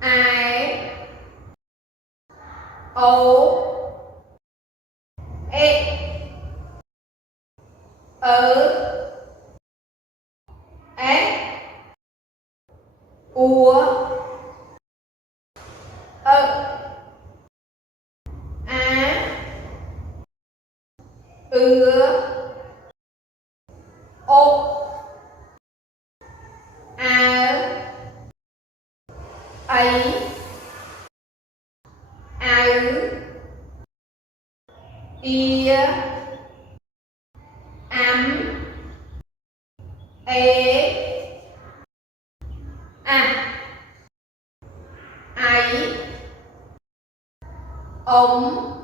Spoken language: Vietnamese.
ai ố ê ế ua á ô ấy ia ê ấy ông